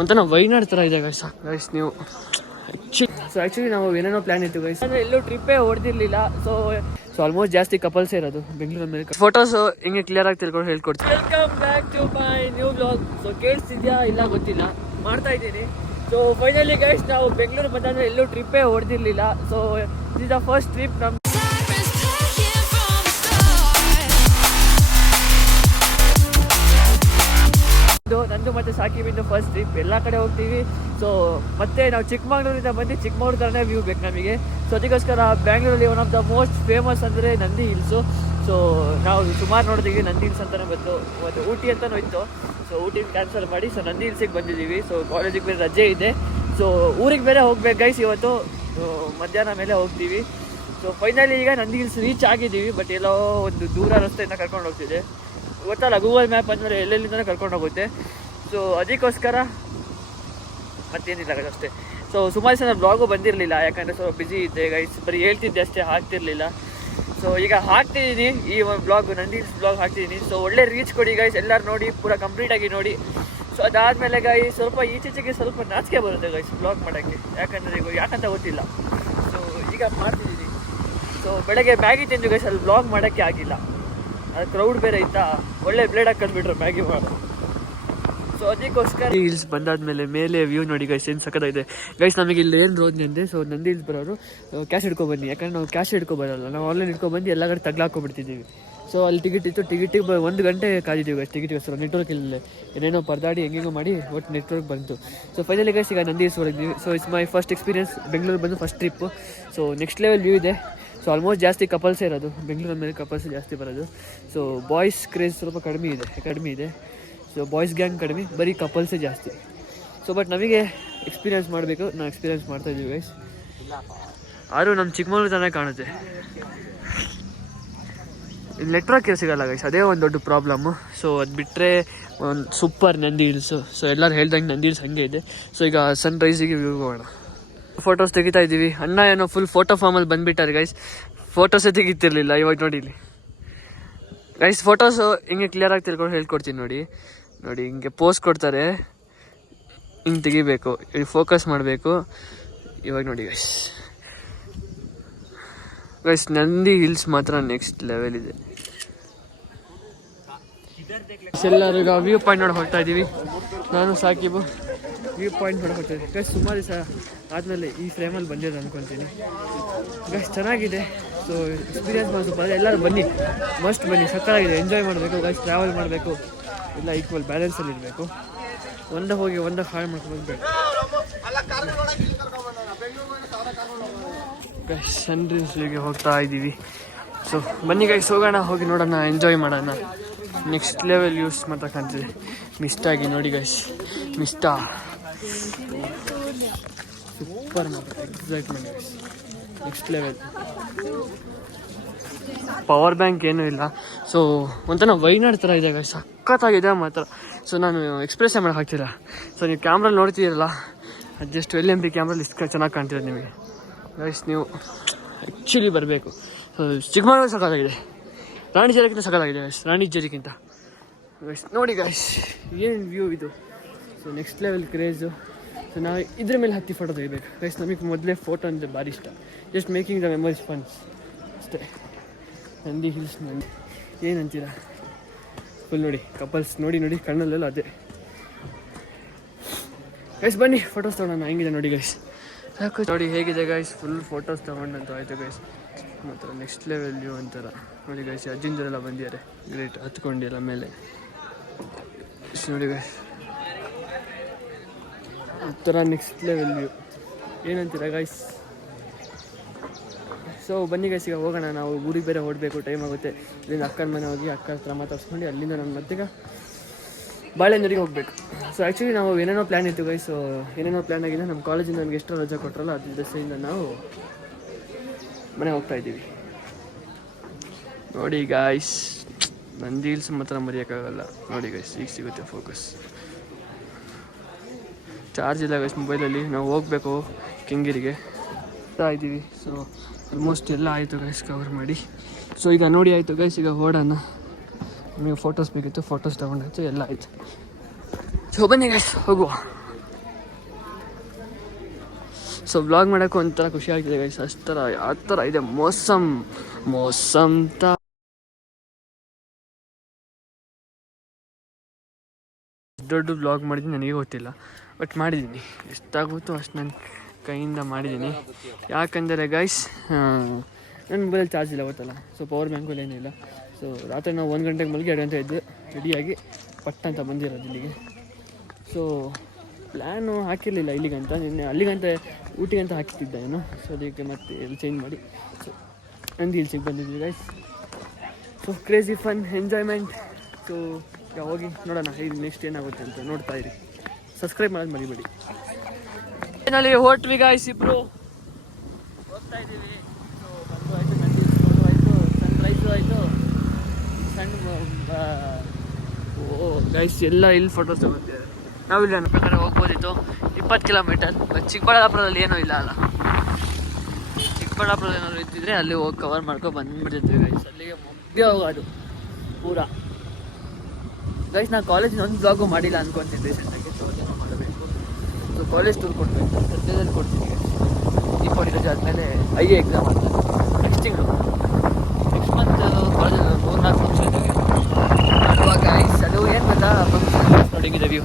ಒಂಥರ ವೈನಾಡ್ ಥರ ಇದೆ ಗೈಸ್ ನೀವು ಆ್ಯಕ್ಚುಲಿ ನಾವು ಏನೇನೋ ಪ್ಲ್ಯಾನ್ ಇತ್ತು ಗೈಸ್ ಅಂದರೆ ಎಲ್ಲೂ ಟ್ರಿಪ್ಪೇ ಹೊಡೆದಿರಲಿಲ್ಲ. ಸೊ ಆಲ್ಮೋಸ್ಟ್ ಜಾಸ್ತಿ ಕಪಲ್ಸೇ ಇರೋದು ಬೆಂಗಳೂರು ಮೇಲೆ. ಫೋಟೋಸು ಹಿಂಗೆ ಕ್ಲಿಯರ್ ಆಗಿ ತಿಳ್ಕೊಂಡು ಹೇಳ್ಕೊಡ್ತೀನಿ. Welcome back to my new blog. So ಕೇಳಿಸ್ತಿದ್ಯಾ ಇಲ್ಲ ಗೊತ್ತಿಲ್ಲ, ಮಾಡ್ತಾ ಇದ್ದೀನಿ. ಸೊ ಫೈನಲಿ ಗೈಸ್ ನಾವು ಬೆಂಗಳೂರು ಬಂದರೆ ಎಲ್ಲೂ ಟ್ರಿಪ್ಪೇ ಹೊಡೆದಿರಲಿಲ್ಲ. So this the first trip ನಮ್ಮ ನಂದು ಮತ್ತೆ ಸಾಕಿಬಿಂದು ಫಸ್ಟ್ ಟ್ರಿಪ್. ಎಲ್ಲ ಕಡೆ ಹೋಗ್ತೀವಿ. ಸೊ ಮತ್ತೆ ನಾವು ಚಿಕ್ಕಮಗಳೂರಿಂದ ಬಂದು ಚಿಕ್ಕಮಗಳೂರು ಥರನೇ ವ್ಯೂ ಬೇಕು ನಮಗೆ. ಸೊ ಅದಕ್ಕೋಸ್ಕರ ಬ್ಯಾಂಗ್ಳೂರಲ್ಲಿ one of the most famous ಅಂದರೆ ನಂದಿ ಹಿಲ್ಸು. ಸೊ ನಾವು ಸುಮಾರು ನೋಡಿದ್ದೀವಿ ನಂದಿ ಹಿಲ್ಸ್ ಅಂತಲೇ ಬಂದು, ಮತ್ತು ಊಟಿ ಅಂತಲೂ ಇತ್ತು. ಸೊ ಊಟಿನ ಕ್ಯಾನ್ಸಲ್ ಮಾಡಿ ಸೊ ನಂದಿ ಹಿಲ್ಸಿಗೆ ಬಂದಿದ್ದೀವಿ. ಸೊ ಕಾಲೇಜಿಗೆ ಬೇರೆ ರಜೆ ಇದೆ. ಸೊ ಊರಿಗೆ ಬೇರೆ ಹೋಗ್ಬೇಕು ಗೈಸ್ ಇವತ್ತು. ಮಧ್ಯಾಹ್ನ ಮೇಲೆ ಹೋಗ್ತೀವಿ. ಸೊ ಫೈನಲಿ ಈಗ ನಂದಿ ಹಿಲ್ಸ್ ರೀಚ್ ಆಗಿದ್ದೀವಿ. ಬಟ್ ಎಲ್ಲೋ ಒಂದು ದೂರ ರಸ್ತೆಯಿಂದ ಕರ್ಕೊಂಡು ಹೋಗ್ತಿದೆ. ಗೊತ್ತಲ್ಲ ಗೂಗಲ್ ಮ್ಯಾಪ್ ಅಂದರೆ ಎಲ್ಲೆಲ್ಲಿಂದಲೇ ಕರ್ಕೊಂಡು ಹೋಗುತ್ತೆ. ಸೊ ಅದಕ್ಕೋಸ್ಕರ ಮತ್ತೇನಿಲ್ಲ ಅಷ್ಟೇ. ಸೊ ಸುಮಾರು ಜನ ಬ್ಲಾಗು ಬಂದಿರಲಿಲ್ಲ, ಯಾಕಂದರೆ ಸ್ವಲ್ಪ ಬ್ಯುಸಿ ಇದ್ದೆ ಗೈಸ್. ಬರೀ ಹೇಳ್ತಿದ್ದೆ ಅಷ್ಟೇ, ಹಾಕ್ತಿರ್ಲಿಲ್ಲ. ಸೊ ಈಗ ಹಾಕ್ತಿದ್ದೀನಿ ಈ ಒಂದು ಬ್ಲಾಗ್, ನಂದಿ ಹಿಲ್ಸ್ ಬ್ಲಾಗ್ ಹಾಕ್ತಿದ್ದೀನಿ. ಸೊ ಒಳ್ಳೆ ರೀಚ್ ಕೊಡಿ ಗೈಸ್, ಎಲ್ಲರೂ ನೋಡಿ, ಪೂರ ಕಂಪ್ಲೀಟಾಗಿ ನೋಡಿ. ಸೊ ಅದಾದಮೇಲೆ ಗೈಸ್ ಸ್ವಲ್ಪ ಈಚೆಗೆ ಸ್ವಲ್ಪ ನಾಚಿಕೆ ಬರುತ್ತೆ ಗೈಸ್ ಬ್ಲಾಗ್ ಮಾಡೋಕ್ಕೆ, ಯಾಕಂದರೆ ಈಗ ಯಾಕಂತ ಗೊತ್ತಿಲ್ಲ. ಸೊ ಈಗ ಮಾಡ್ತಿದ್ದೀನಿ. ಸೊ ಬೆಳಗ್ಗೆ ಮ್ಯಾಗಿ ತಿಂದು ಗೈಸ್ ಅಲ್ಲಿ ಬ್ಲಾಗ್ ಮಾಡೋಕ್ಕೆ ಆಗಿಲ್ಲ, ಅದು ಕ್ರೌಡ್ ಬೇರೆ ಇತ್ತಾ, ಒಳ್ಳೆ ಬ್ಲೇಡ್ ಹಾಕೊಂಡ್ಬಿಟ್ರು ಮ್ಯಾಗಿ ಮಾಡೋ. ಸೊ ಅದಕ್ಕೋಸ್ಕರ ಹಿಲ್ಸ್ ಬಂದಾದ್ಮೇಲೆ ಮೇಲೆ ವ್ಯೂ ನೋಡಿ ಗೈಸ್ ಏನು ಸಕ್ಕತ್ತಾಗಿದೆ ಗೈಸ್. ನಮಗೆ ಇಲ್ಲಿ ಏನು ರೋದ್ ಅಂದೆ. ಸೊ ನಂದಿ ಹಿಲ್ಸ್ ಬರೋರು ಕ್ಯಾಶ್ ಹಿಡ್ಕೊಬನ್ನಿ, ಯಾಕಂದ್ರೆ ನಾವು ಕ್ಯಾಶ್ ಹಿಡ್ಕೊಬರಲ್ಲ, ನಾವು ಆನ್ಲೈನ್ ಹಿಡ್ಕೊಬಂದು ಎಲ್ಲ ಕಡೆ ತಗ್ಲಾಕೊಬಿಡ್ತಿದ್ದೀವಿ. ಸೊ ಅಲ್ಲಿ ಟಿಕೆಟ್ ಇತ್ತು, ಟಿಕೆಟಿಗೆ 1 ಗಂಟೆ ಕಾದಿದ್ದೀವಿ ಗೈಸ್ ಟಿಕೆಟ್ಗೋಸ್ಕರ. ನೆಟ್ವರ್ಕ್ ಇಲ್ಲ, ಏನೇನೋ ಪರದಾಡಿ ಹೆಂಗೆಂಗೋ ಮಾಡಿ ಒಟ್ಟು ನೆಟ್ವರ್ಕ್ ಬಂತು. ಸೊ ಫೈನಲಿ ಗೈಸ್ ಈಗ ನಂದಿ ಹಿಲ್ಸ್ ಹೊರಗಿದ್ವಿ. So it's my first experience Bengaluru ಬಂದು first trip. So next level view ಇದೆ. ಸೊ ಆಲ್ಮೋಸ್ಟ್ ಜಾಸ್ತಿ ಕಪಲ್ಸೇ ಇರೋದು ಬೆಂಗಳೂರು ಮೇಲೆ, ಕಪಲ್ಸೇ ಜಾಸ್ತಿ ಬರೋದು. ಸೊ ಬಾಯ್ಸ್ ಕ್ರೇಜ್ ಸ್ವಲ್ಪ ಕಡಿಮೆ ಇದೆ. ಸೊ ಬಾಯ್ಸ್ ಗ್ಯಾಂಗ್ ಕಡಿಮೆ, ಬರೀ ಕಪಲ್ಸೇ ಜಾಸ್ತಿ. ಸೊ ಬಟ್ ನಮಗೆ ಎಕ್ಸ್ಪೀರಿಯನ್ಸ್ ಮಾಡಬೇಕು, ನಾವು ಎಕ್ಸ್ಪೀರಿಯನ್ಸ್ ಮಾಡ್ತಾಯಿದ್ದೀವಿ ಗೈಸ್. ಆದರೂ ನಮ್ಮ ಚಿಕ್ಕಮಗಳೂರು ಥರ ಕಾಣುತ್ತೆ. ಇಲ್ಲಿ ನೆಟ್ವರ್ಕ್ ಸಿಗೋಲ್ಲ ಗೈಸ್, ಅದೇ ಒಂದು ದೊಡ್ಡ ಪ್ರಾಬ್ಲಮ್ಮು. ಸೊ ಅದು ಬಿಟ್ಟರೆ ಒಂದು ಸೂಪರ್ ನಂದಿ ಹಿಲ್ಸು. ಸೊ ಎಲ್ಲರೂ ಹೇಳ್ದಂಗೆ ನಂದಿ ಹಿಲ್ಸ್ ಹಂಗೆ ಇದೆ. ಸೊ ಈಗ ಸನ್ರೈಸಿಗೆ ವ್ಯೂ ಹೋಗೋಣ. ಫೋಟೋಸ್ ತೆಗಿತಾ ಇದ್ದೀವಿ. ಅಣ್ಣ ಏನೋ ಫುಲ್ ಫೋಟೋ ಫಾರ್ಮಲ್ಲಿ ಬಂದುಬಿಟ್ಟಾರೆ ಗೈಸ್, ಫೋಟೋಸೇ ತೆಗಿತಿರ್ಲಿಲ್ಲ. ಇವಾಗ ನೋಡಿ ಇಲ್ಲಿ ಗೈಸ್ ಫೋಟೋಸು ಹಿಂಗೆ ಕ್ಲಿಯರಾಗಿ ತಿಳ್ಕೊಂಡು ಹೇಳ್ಕೊಡ್ತೀನಿ. ನೋಡಿ ಹಿಂಗೆ ಪೋಸ್ ಕೊಡ್ತಾರೆ, ಹಿಂಗೆ ತೆಗಿಬೇಕು, ಇಲ್ಲಿ ಫೋಕಸ್ ಮಾಡಬೇಕು. ಇವಾಗ ನೋಡಿ ಗೈಸ್ ನಂದಿ ಹಿಲ್ಸ್ ಮಾತ್ರ ನೆಕ್ಸ್ಟ್ ಲೆವೆಲ್ ಇದೆ. ಎಲ್ಲರೂ ಈಗ ವ್ಯೂ ಪಾಯಿಂಟ್ ನೋಡಿ ಹೋಗ್ತಾ ಇದ್ದೀವಿ. ನಾನು ಸಾಕಿಬು ವ್ಯೂ ಪಾಯಿಂಟ್ ನೋಡಿ ಹೋಗ್ತಾ ಇದ್ದೀವಿ ಗೈಸ್. ಸುಮಾರು ದಿವಸ ಆದಮೇಲೆ ಈ ಫ್ರೇಮಲ್ಲಿ ಬಂದಿರೋದು ಅಂದ್ಕೊತೀನಿ ಗೈಸ್. ಚೆನ್ನಾಗಿದೆ. ಸೊ ಎಕ್ಸ್ಪೀರಿಯನ್ಸ್ ಮಾಡಿ ಸ್ವಲ್ಪ ಎಲ್ಲರೂ ಬನ್ನಿ, ಮಸ್ಟ್ ಬನ್ನಿ, ಸಕ್ಕತ್ತಾಗಿದೆ. ಎಂಜಾಯ್ ಮಾಡಬೇಕು ಗೈಸ್, ಟ್ರಾವೆಲ್ ಮಾಡಬೇಕು, ಎಲ್ಲ ಈಕ್ವಲ್ ಬ್ಯಾಲೆನ್ಸಲ್ಲಿ ಇರಬೇಕು. ಒಂದೇ ಹೋಗಿ ಒಂದೇ ಹಾಳು ಮಾಡ್ಕೊಂಡು ಬೇಡ ಗೈಸ್. ಸನ್ರೈಸ್ಗೆ ಹೋಗ್ತಾ ಇದ್ದೀವಿ. ಸೊ ಬನ್ನಿ ಗೈಸ್ ಹೋಗೋಣ, ಹೋಗಿ ನೋಡೋಣ, ಎಂಜಾಯ್ ಮಾಡೋಣ. ನೆಕ್ಸ್ಟ್ ಲೆವೆಲ್ ಯೂಸ್ ಮಾತ್ರ ಕಾಣ್ತಿದೆ. ಮಿಸ್ಟಾಗಿ ನೋಡಿ ಗೈಸ್, ಮಿಸ್ಟಾ ಸೂಪರ್ ಮಾತ್ರ, excitement guys, next level. Power bank ಏನೂ ಇಲ್ಲ. ಸೊ ಒಂಥರ ವೈನಾಡ್ ಥರ ಇದೆ ಗೈಸ್, ಸಖತ್ತಾಗಿದೆ ಮಾತ್ರ. ಸೊ ನಾನು ಎಕ್ಸ್ಪ್ರೆಸ್ಸೇ ಮಾಡೋಕೆ ಆಗ್ತಿಲ್ಲ. ಸೊ ನೀವು ಕ್ಯಾಮ್ರಲ್ಲಿ ನೋಡ್ತಿದ್ದೀರಲ್ಲ, ಅದು ಜಸ್ಟ್ 12MP ಕ್ಯಾಮ್ರಲ್ಲಿ ಇಷ್ಟು ಚೆನ್ನಾಗಿ ಕಾಣ್ತಿರೋದು ನಿಮಗೆ ಗೈಸ್. ನೀವು ಆ್ಯಕ್ಚುಲಿ ಬರಬೇಕು. ಸೊ ಚಿಕ್ಕಮಗಳೂರು ಸಖತ್ತಾಗಿದೆ, ರಾಣಿಜೇರಿಗಿಂತ ಸಖತ್ತಾಗಿದೆ ಗೈಸ್, ರಾಣಿಜೇರಿಗಿಂತ ಗೈಸ್. ನೋಡಿ ಗೈಸ್ ಏನು ವ್ಯೂ ಇದು. So next level craze. So ನಾವು ಇದ್ರ ಮೇಲೆ ಹತ್ತಿ ಫೋಟೋ ತೆಗಿಬೇಕು ಗೈಸ್. ನಮಗೆ ಮೊದಲೇ ಫೋಟೋ ಅಂದರೆ ಭಾರಿ ಇಷ್ಟ. ಜಸ್ಟ್ ಮೇಕಿಂಗ್ ದ ಮೆಮೊರೀಸ್ ಫನ್ಸ್ ಅಷ್ಟೇ. ನಂದಿ ಹಿಲ್ಸ್ ನಂದಿ ಏನಂತೀರ ಫುಲ್ ನೋಡಿ, ಕಪಲ್ಸ್ ನೋಡಿ ಕಣ್ಣಲ್ಲೆಲ್ಲ ಅದೇ ಗೈಸ್. ಬನ್ನಿ ಫೋಟೋಸ್ ತೊಗೊಳೋಣ, ಹೆಂಗಿದೆ ನೋಡಿ ಗೈಸ್, ಸಾಕು ನೋಡಿ ಹೇಗಿದೆ ಗೈಸ್. ಫುಲ್ ಫೋಟೋಸ್ ತೊಗೊಂಡಂತ ಆಯಿತು ಗೈಸ್. ಮಾತ್ರ ನೆಕ್ಸ್ಟ್ ಲೆವೆಲ್ ವ್ಯೂ ಅಂತಾರ ನೋಡಿ ಗೈಸ್. ಅಜ್ಜಿಂದರೆಲ್ಲ ಬಂದಿದ್ದಾರೆ, ಗ್ರೇಟ್, ಹತ್ಕೊಂಡಿಲ್ಲ ಮೇಲೆ ನೋಡಿ ಗೈಸ್. ಒಂಥರ ನೆಕ್ಸ್ಟ್ ಲೆವೆಲ್ ವ್ಯೂ ಏನಂತೀರ ಗೈಸ್. ಸೊ ಬನ್ನಿ ಗೈಸ್ ಈಗ ಹೋಗೋಣ. ನಾವು ಊರಿಗೆ ಬೇರೆ ಹೊರಡಬೇಕು, ಟೈಮ್ ಆಗುತ್ತೆ. ಇಲ್ಲಿಂದ ಅಕ್ಕನ ಮನೆ ಹೋಗಿ ಅಕ್ಕ ಹತ್ರ ಮಾತಾಡ್ಸ್ಕೊಂಡು ಅಲ್ಲಿಂದ ನನ್ನ ಮತ್ತೀಗ ಬಾಳೆನೂರಿಗೆ ಹೋಗಬೇಕು. ಸೊ ಆ್ಯಕ್ಚುಲಿ ನಾವು ಏನೇನೋ ಪ್ಲ್ಯಾನ್ ಇತ್ತು ಗೈಸ್. ಏನೇನೋ ಪ್ಲ್ಯಾನ್ ಆಗಿದೆ. ನಮ್ಮ ಕಾಲೇಜಿಂದ ನಮ್ಗೆ ಎಷ್ಟು ರಜೆ ಕೊಟ್ಟರಲ್ಲ, ಅದ್ರ ದಸೆಯಿಂದ ನಾವು ಮನೆ ಹೋಗ್ತಾ ಇದ್ದೀವಿ. ನೋಡಿ ಗಾಯ್ಸ್ ನಂದಿ ಹಿಲ್ಸ್ ಮಾತ್ರ ಮರೆಯೋಕ್ಕಾಗಲ್ಲ. ನೋಡಿ ಗೈಸ್ ಈಗ ಸಿಗುತ್ತೆ ಫೋಕಸ್. ಚಾರ್ಜ್ ಇಲ್ಲ ಗೈಸ್ ಮೊಬೈಲಲ್ಲಿ. ನಾವು ಹೋಗಬೇಕು ಕೆಂಗೇರಿಗೆ ಹೋಗ್ತಾ ಇದ್ದೀವಿ. ಸೊ ಆಲ್ಮೋಸ್ಟ್ ಎಲ್ಲ ಆಯಿತು ಗೈಸ್, ಕವರ್ ಮಾಡಿ. ಸೊ ಈಗ ನೋಡಿ ಆಯಿತು ಗೈಸ್, ಈಗ ಓಡೋಣ. ನಮಗೆ ಫೋಟೋಸ್ ಬೇಕಿತ್ತು, ಫೋಟೋಸ್ ತೊಗೊಂಡಾಯ್ತು, ಎಲ್ಲ ಆಯಿತು. ಸೊ ಬನ್ನಿ ಗೈಸ್ ಹೋಗುವ. ಸೊ ವ್ಲಾಗ್ ಮಾಡೋಕ್ಕೂ ಒಂಥರ ಖುಷಿ ಆಗ್ತಿದೆ ಗೈಸ್, ಅಷ್ಟರ ಆ ಥರ ಇದೆ ಮೋಸಮ್ ದೊಡ್ಡ ವ್ಲಾಗ್ ಮಾಡಿದ್ದೀನಿ ನನಗೆ ಗೊತ್ತಿಲ್ಲ, ಬಟ್ ಮಾಡಿದ್ದೀನಿ, ಎಷ್ಟಾಗುತ್ತೋ ಅಷ್ಟು ನನ್ನ ಕೈಯಿಂದ ಮಾಡಿದ್ದೀನಿ. ಯಾಕಂದರೆ ಗೈಸ್ ನನ್ನ ಮೊಬೈಲಲ್ಲಿ ಚಾರ್ಜ್ ಇಲ್ಲ ಗೊತ್ತಲ್ಲ, ಸೊ ಪವರ್ ಬ್ಯಾಂಕಲ್ಲಿ ಏನಿಲ್ಲ. ಸೊ ರಾತ್ರಿ ನಾವು 1 ಗಂಟೆಗೆ ಮಲಗಿ 2 ಗಂಟೆ ಎದ್ದು ರೆಡಿಯಾಗಿ ಪಟ್ಟಂತ ಬಂದಿರೋದು ಇಲ್ಲಿಗೆ. ಸೊ ಪ್ಲ್ಯಾನು ಹಾಕಿರಲಿಲ್ಲ ಇಲ್ಲಿಗಂತ, ನಿನ್ನೆ ಅಲ್ಲಿಗಂತ ಊಟಿಗಂತ ಹಾಕಿತ್ತಿದ್ದ ಏನು. ಸೊ ಅದಕ್ಕೆ ಮತ್ತೆ ಇಲ್ಲಿ ಚೇಂಜ್ ಮಾಡಿ ಸೊ ನಂದು ಇಲ್ಸಿಗೆ ಬಂದಿದ್ವಿ guys. So crazy fun enjoyment. So ಹೋಗಿ ನೋಡೋಣ ಇದು ನೆಕ್ಸ್ಟ್ ಏನಾಗುತ್ತೆ ಅಂತ ನೋಡ್ತಾ ಇರಿ. ಸಬ್ಸ್ಕ್ರೈಬ್ ಮಾಡೋದು ಮರಿಬೇಡಿ. ಏನಲ್ಲಿ ಹೊಟ್ವಿ ಗಾಯ್ಸ್, ಇಬ್ಬರು ಹೋಗ್ತಾ ಇದ್ದೀವಿ. ಸೊ ಬಂದು ಆಯಿತು, ನಂದಿ ಫೋಟೋ ಆಯಿತು, ಸನ್ರೈಸು ಆಯಿತು, ಸಣ್ಣ ಗೈಸ್ ಎಲ್ಲ ಇಲ್ಲಿ ಫೋಟೋಸ್ ತಗೊಳ್ತಿದ್ದಾರೆ. ನಾವಿಲ್ಲ ನನ್ನ ಪ್ರಕಾರ ಹೋಗ್ಬೋದಿತ್ತು 20 ಕಿಲೋಮೀಟರ್. ಬಟ್ ಚಿಕ್ಕಬಳ್ಳಾಪುರದಲ್ಲಿ ಏನೂ ಇಲ್ಲ ಅಲ್ಲ, ಚಿಕ್ಕಬಳ್ಳಾಪುರದಲ್ಲಿ ಏನಾದ್ರು ಇದ್ದಿದ್ರೆ ಅಲ್ಲಿ ಹೋಗಿ ಕವರ್ ಮಾಡ್ಕೊಂಡು ಬಂದುಬಿಡ್ತಿದ್ವಿ ಗೈಸ್. ಅಲ್ಲಿಗೆ ಮುಗ್ದೇ ಹೋಗೋದು ಪೂರಾ ಗೈಸ್. ನಾನು ಕಾಲೇಜಿನ ಒಂದು ಬ್ಲಾಗು ಮಾಡಿಲ್ಲ ಅಂದ್ಕೊತಿದ್ದೆ ರೀಸೆಂಟಾಗಿ, ಸೊ ಅದನ್ನು ಮಾಡಬೇಕು. ಸೊ ಕಾಲೇಜ್ ಟೂರ್ ಕೊಡಬೇಕು, ಸದ್ಯದಲ್ಲಿ ಕೊಡ್ತೀನಿ. ದೀಪಾವಳಿ ರಜೆ ಆದಮೇಲೆ ಐಎ ಎಕ್ಸಾಮ್ ಆಗ್ತದೆ ನೆಕ್ಸ್ಟ್ ತಿಂಗಳು, ನೆಕ್ಸ್ಟ್ ಮಂತ್ ಕಾಲೇಜಲ್ಲಿ 3-4 ಫಂಕ್ಷನ್ ಇದ್ದಾವೆ. ಗೈಸ್ ಅದು ಏನು ಗೊತ್ತಾ, ಫಂಕ್ಷನ್ ನೋಡಿಗಿದೆ ವ್ಯೂ